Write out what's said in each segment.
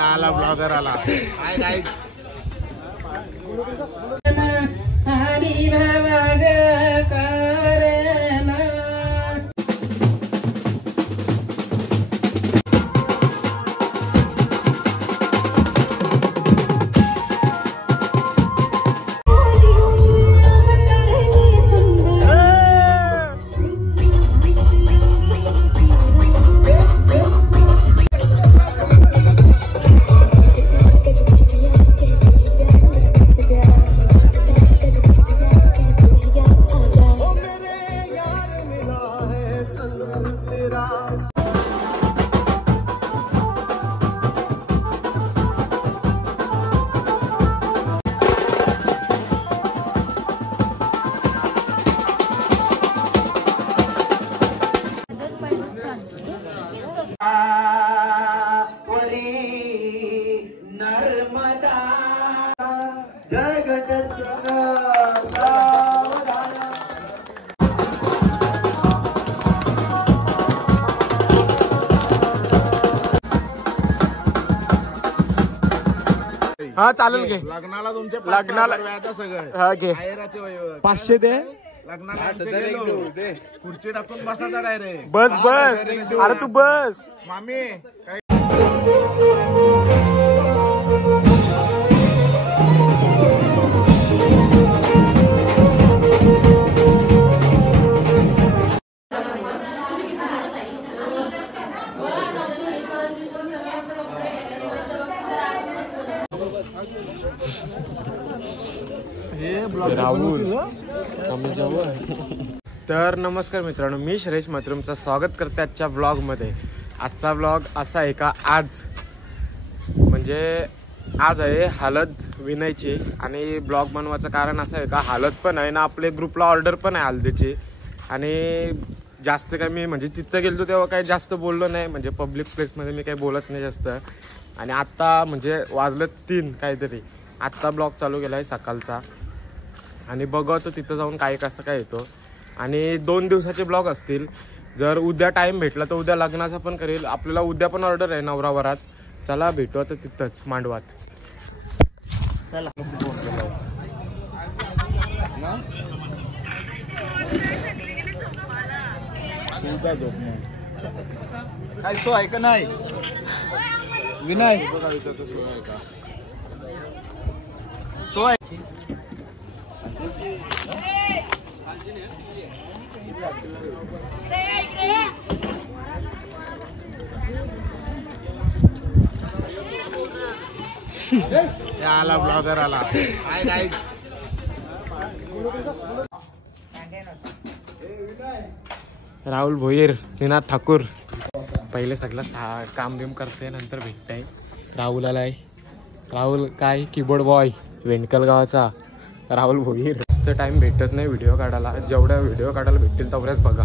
आला ब्लॉगर आला. Hi guys. हा चालेल घे. लग्नाला तुमच्या लग्नाला सगळं हा घे. 500 दे. लग्नाला खुर्ची टाकून बसायचा डायरेक्ट. बस बस. अरे तू बस मामी. तर नमस्कार मित्रांनो, मी श्रेयश मात्र तुमचं स्वागत करते आजच्या ब्लॉगमध्ये. आजचा ब्लॉग असा आहे का आज आहे हळद विनायची. आणि ब्लॉग बनवायचं कारण असं आहे का हळद पण आहे ना, आपले ग्रुपला ऑर्डर पण आहे हळदीची. आणि जास्त काय मी तिथं गेलो तेव्हा काही जास्त बोललो नाही, पब्लिक प्लेसमध्ये मी काही बोलत नाही जास्त. आणि आत्ता वाजलं 3 काहीतरी. आत्ता ब्लॉग चालू केला आहे सकाळचा. आणि बघतो तिथं जाऊन काय कसं काय येतो. आणि 2 दिवसाचे ब्लॉग असतील. जर उद्या टाइम भेटला तर उद्या लग्नाचा पण करेल. आपल्याला उद्या पण ऑर्डर आहे नवरावरात. चला भेटू आता तिथंच मांडवात. चला. काय सो आहे का नाही विनय? बघा इथं तर सो आहे का? सो आहे. आला ब्लॉगर आला. Hi guys. राहुल भोईर, निनाद ठाकूर. पहिले सगळं काम बिम करते नंतर भेटताय. राहुल आलाय. राहुल काय कीबोर्ड बॉय वेंडकल गावाचा राहुल भोईर. जास्त टाइम भेटत नाही व्हिडिओ काढायला. जेवढ्या व्हिडिओ काढायला भेटतील तेवढ्याच बघा.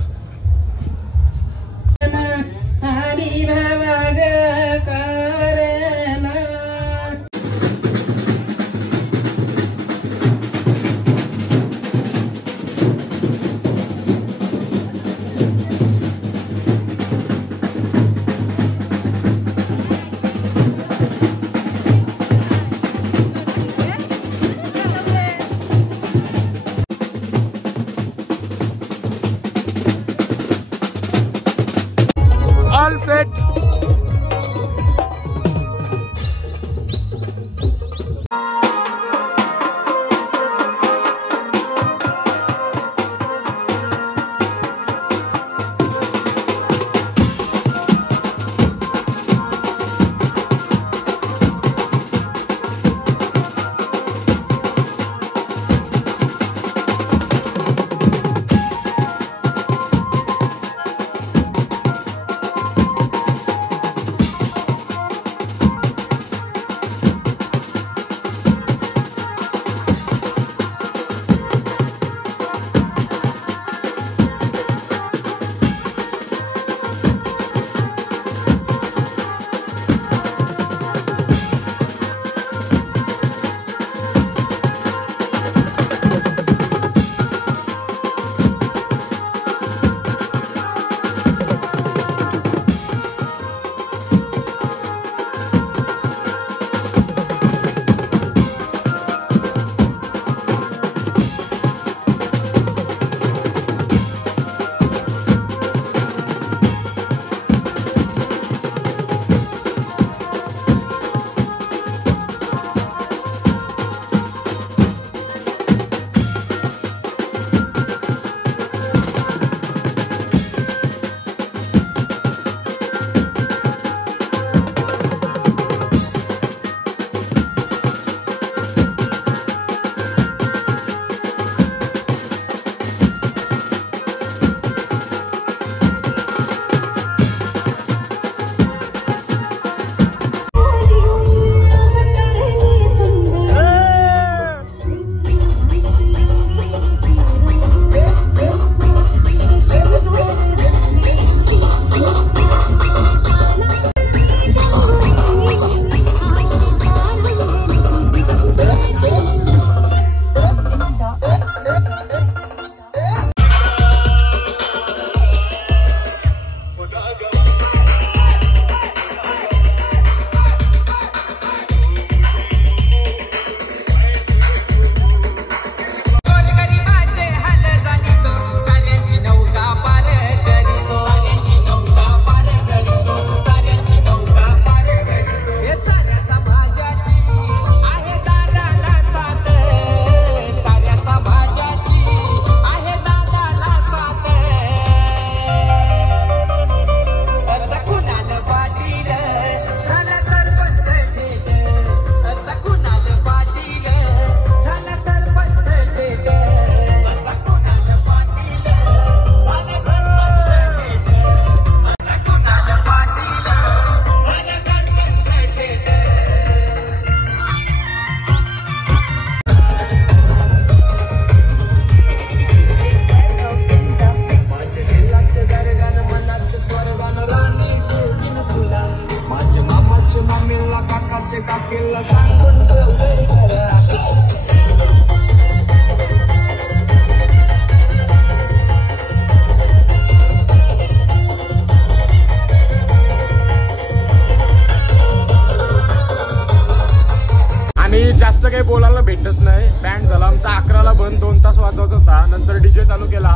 बँड झाला आमचा 11ला बंद, 2 तास वाजवत होता. नंतर डीजे चालू केला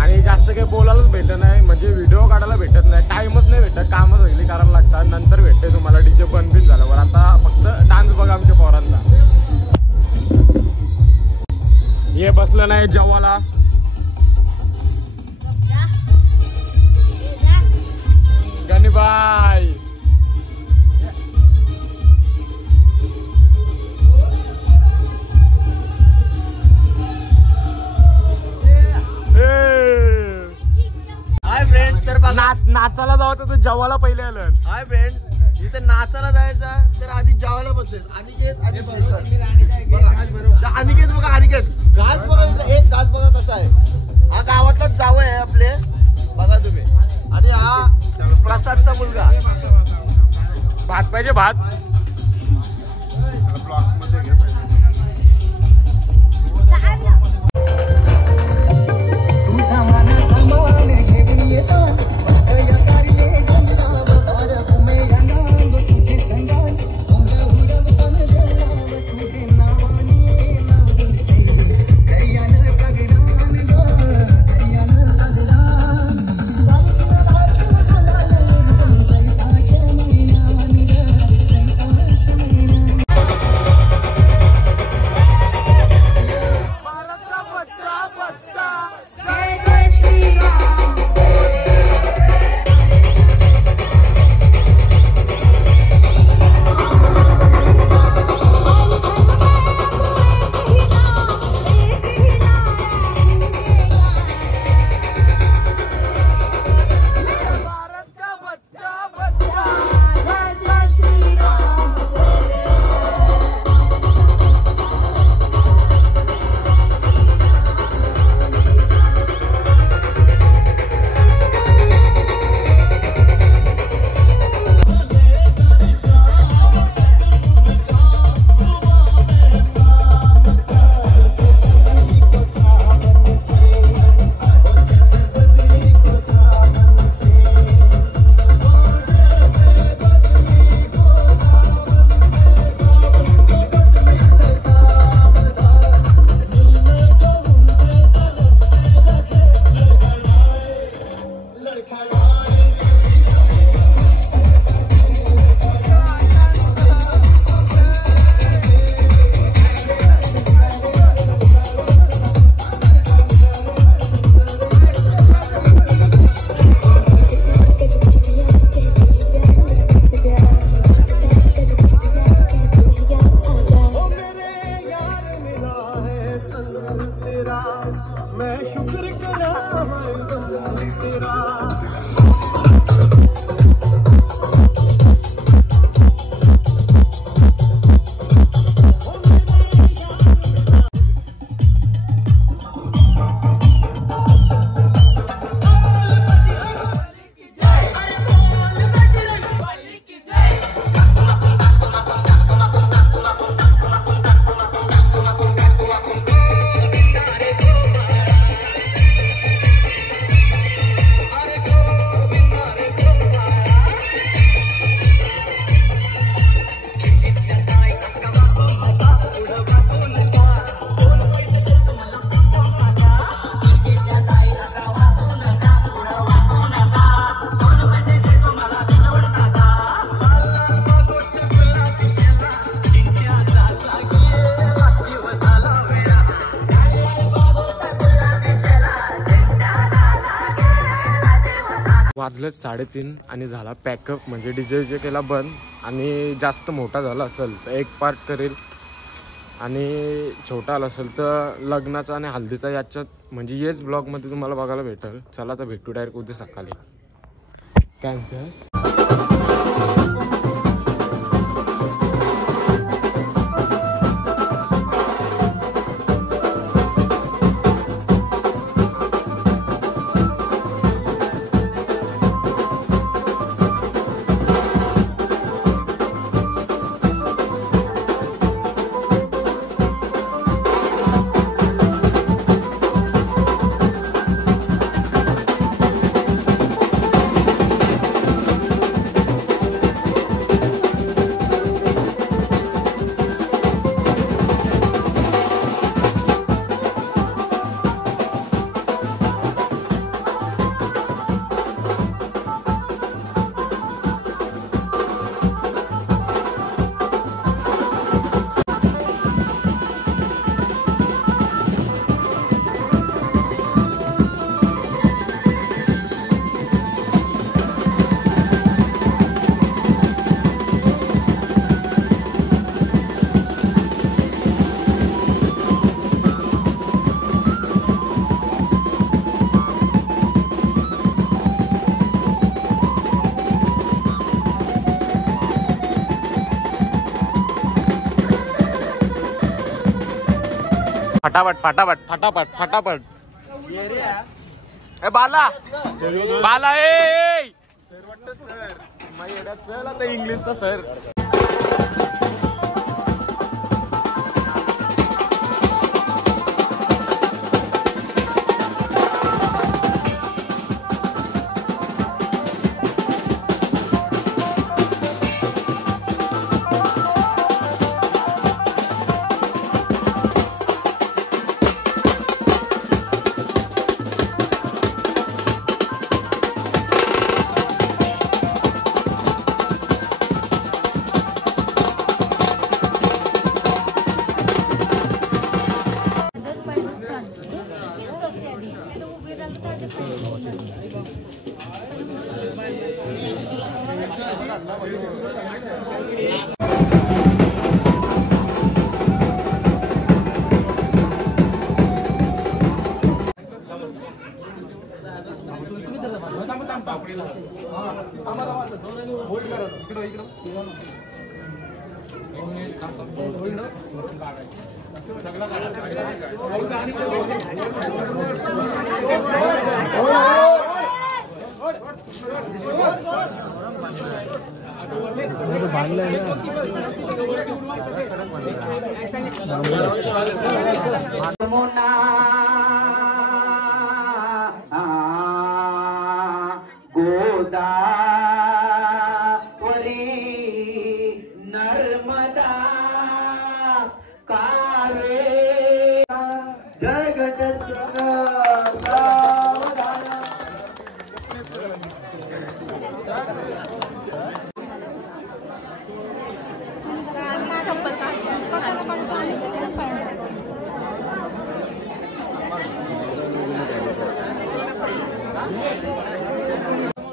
आणि जास्त काही बोलायलाच भेटत नाही, म्हणजे व्हिडिओ काढायला भेटत नाही, टाइमच नाही भेटत, कामच वेगळी करायला लागतात. नंतर भेटते तुम्हाला डीजे बंद बिन झाल्यावर. आता फक्त डान्स बघा आमच्या पोरांचा. हे बसलं नाही जेवायला. गणीबाई हाय फ्रेंड्स, तर बघा नाचायला जावं तर जेवायला पहिले आलं. हाय फ्रेंड, इथे नाचायला जायचं तर आधी जेवायला बसेल. अनिकेत आणि बघा, अनिकेत बघा, अनिकेत घास बघा, एक घास बघा कसा आहे. हा गावातलाच जावं आहे आपले, बघा तुम्ही. आणि हा प्रसादचा मुलगा. भात पाहिजे, भात. वाजलेत 3:30 आणि झाला पॅकअप, म्हणजे डीजे केला बंद. आणि जास्त मोठा झाला असेल तर एक पार्ट करेल, आणि छोटा आला असेल तर लग्नाचा आणि हल्दीचा याच्यात, म्हणजे हेच ब्लॉगमध्ये तुम्हाला बघायला भेटेल. चला तर भेटू डायरेक्ट उद्या सकाळी. काय म्हणतेस? फटाफट फटाफट फटाफट फटाफट. ए बाला बाला ए चल आता इंग्लिशचा सर.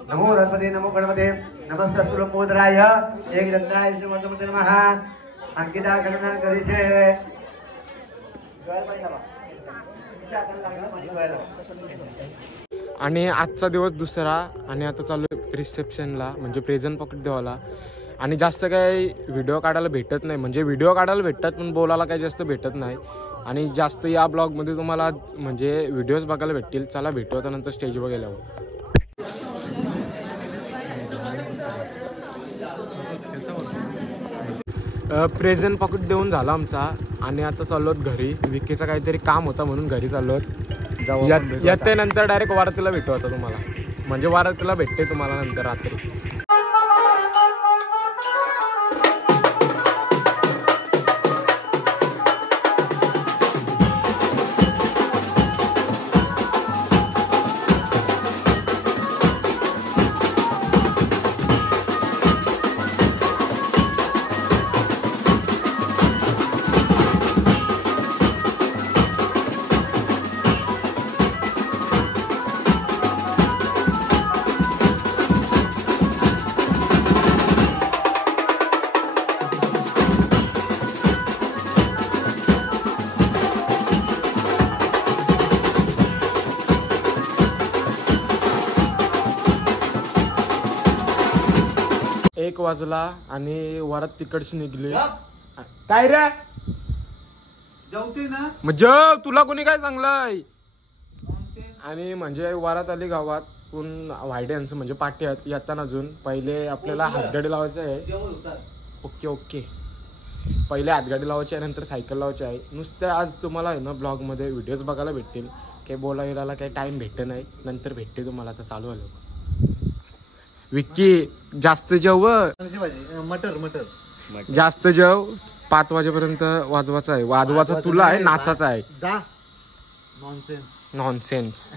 नमो गणपते नमो गणपते नमस्ते मोदराय एक दत्ताय श्रीमंत नमः अंकिता गणना करीचे. आणि आजचा दिवस दुसरा आणि आता चालू रिसेप्शनला म्हणजे प्रेझेंट पॉकेट देवाला. आणि जास्त काही व्हिडिओ काढायला भेटत नाही, म्हणजे व्हिडिओ काढायला भेटतात पण बोलायला काही जास्त भेटत नाही. आणि जास्त या ब्लॉगमध्ये तुम्हाला म्हणजे व्हिडिओज बघायला भेटतील. चला भेटू आता नंतर स्टेजवर गेल्यावर. प्रेझेंट पॉकेट देऊन झाला आमचा आणि आता चाललो घरी. विकीचा काहीतरी काम होता म्हणून घरी चाललो. येते नंतर डायरेक्ट वारातीला भेटू आता तुम्हाला, म्हणजे वारातीला भेटते तुम्हाला नंतर रात्री. एक वाजला आणि वरात तिकडची निघली. काय रे जेवते ना म्हणजे तुला कोणी काय सांगलंय. आणि म्हणजे वरात आली गावात पण वायडे यांचं म्हणजे पाठी येताना अजून पहिले आपल्याला हातगाडी लावायचं आहे. ओके ओके पहिले हातगाडी लावायची आहे नंतर सायकल लावायची आहे. नुसतं आज तुम्हाला आहे ना ब्लॉगमध्ये व्हिडिओज बघायला भेटतील. काही बोलायला काही टाइम भेटत नाही, नंतर भेटते तुम्हाला. आता चालू आलो. विक्की जास्त जेव, मटर मटर जास्त जेव. 5 वाजेपर्यंत वाजवायचं आहे. वाजवायचा तुला आहे, नाचाचा आहे. जा नॉनसेन्स.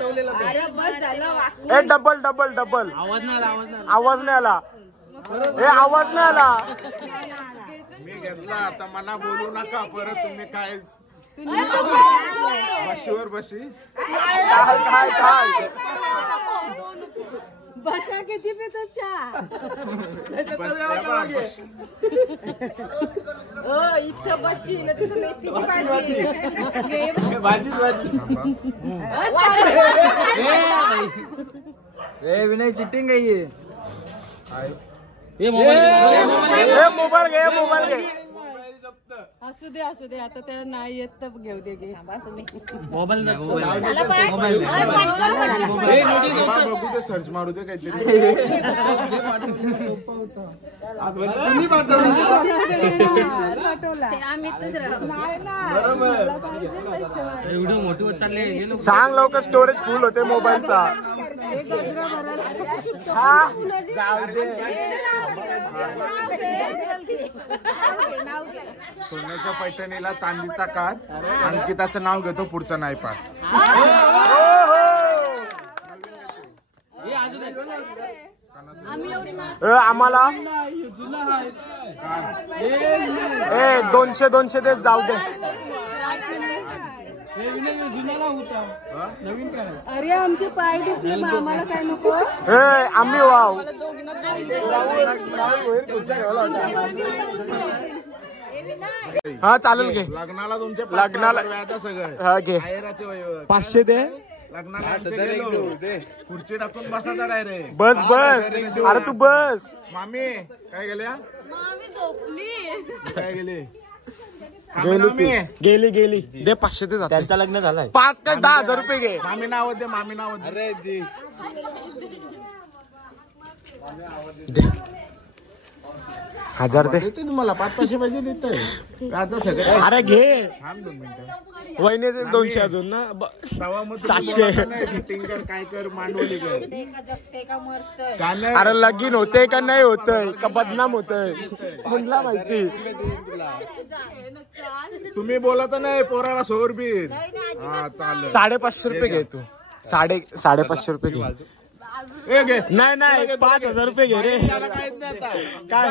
अरे बस झालं वाकून. ए डबल डबल डबल आवाज नाही आला ए आवाज नाही आला. मी घेतला आता मना बोलू नका परत तुम्ही काय बशीवर बशी काय बसा किती पितो चहा. इथं बशी ना तिथं मेथीची भाजी. विनय चिटिंग आहे. मोबाईल घे असू दे आता त्याला नाही येत तर घेऊ दे घे. बघू ते सर्च मारू दे काहीतरी. सांग लवकर स्टोरेज फुल होते मोबाईलचा. सोन्याच्या पैठणीला चांदीचा काठ. अंकिताचं नाव घेतो पुढचं नाही पाठ. आम्हाला 200 देत जाऊ दे. अरे आमचे पाय दुखले मग आम्हाला काय नको. आम्ही वाव हा चालेल घे. लग्नाला तुमच्या लग्नाला सगळं हा घे. 500 दे. लग्नाला दे खुर्ची टाकून बसा डायरेक्ट. बस अरे तू बस. मामी काय गेल्या काय गेले गेली दे 500 दे. त्यांचं लग्न झालंय. 5 काय 10,000 रुपये घे. मामी नाव दे अरे जी 1000 दे. देते तुम्हाला 500 पाहिजे देते आता सगळं. अरे घे. थांब 2 मिनिटं. वहिनी दे 200 अजून ना. तवा मग 700. शूटिंग कर काय कर मांडवली कर. अरे लगीन होते का नाही होतंय का बदनाम होतंय मुला माहिती. तुम्ही बोलत नाही पोराला सोरबीर. हा चालेल. 550 रुपये घे तू. 550 रुपये घे. घे नाही 5,000 रुपये घे रे. काय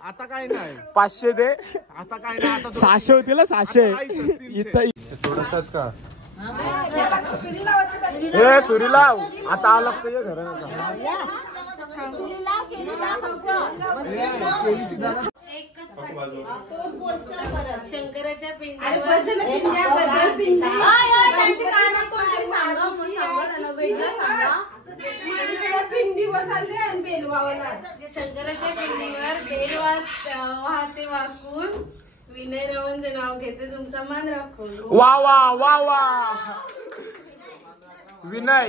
आता काय नाही 500 दे. आता काय नाही आता 600 होतील ना 600 इथं. थोडतात का ए सुरीला आता आलास तर ये घरा. शंकराच्या शंकराच्या पिंडीवर बेल वाहते वाकून विनय रवणचं नाव घेते तुमचा मान राखून. वा वा वा वा विनय.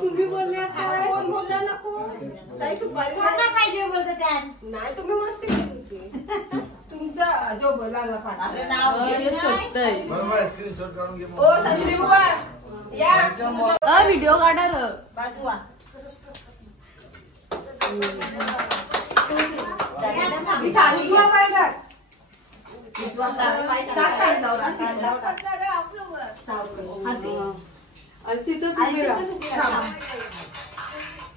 तुम्ही बोलल्या बोलला नको काही सुपारी पाहिजे बोलतो त्या नाही. तुम्ही मस्त तुमचा जो लागला पाठ व्हिडिओ काढा बाजूला.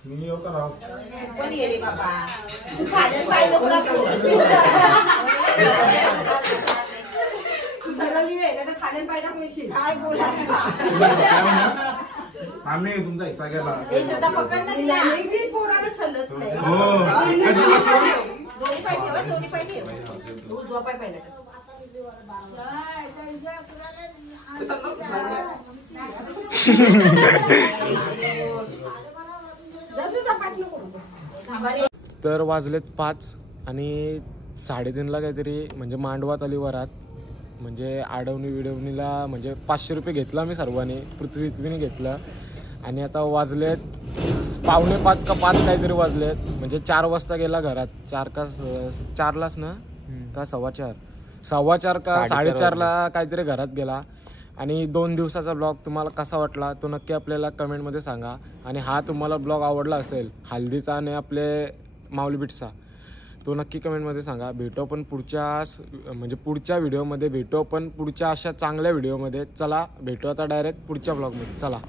मी येऊ का राव. पण ये रे बाबा तू खाण्यात पाहिलं तुला तू सगळं मी आहे ना तर खाण्यात पाहिजे कोणीशी काय बोलायचं. आम्ही तुमचा हिस्सा गेला. हे शब्द पकडणार तिला मी पोराला छलत नाही. दोन्ही पाय ठेवा दोन्ही पाय ठेवा. उजवा पाय पहिला तर वाजलेत 5 आणि 3:30ला काहीतरी म्हणजे मांडवात आली वरात. म्हणजे आडवणीला म्हणजे 500 रुपये घेतला मी सर्वांनी. पृथ्वीने घेतलं. आणि आता वाजलेत 4:45 का 5 काहीतरी वाजलेत. म्हणजे 4 वाजता गेला घरात. 4 का 4लाच ना का 4:15 का 4:30ला काहीतरी घरात गेला. आणि 2 दिवसाचा ब्लॉग तुम्हाला कसा वाटला तो नक्की आपल्याला कमेंटमध्ये सांगा. आणि हा तुम्हाला ब्लॉग आवडला असेल हल्दीचा आणि आपले माऊली बीटचा तो नक्की कमेंटमध्ये सांगा. भेटू आपण पुढच्या व्हिडिओमध्ये भेटू आपण पुढच्या अशा चांगल्या व्हिडिओमध्ये. चला भेटू आता डायरेक्ट पुढच्या ब्लॉगमध्ये. चला.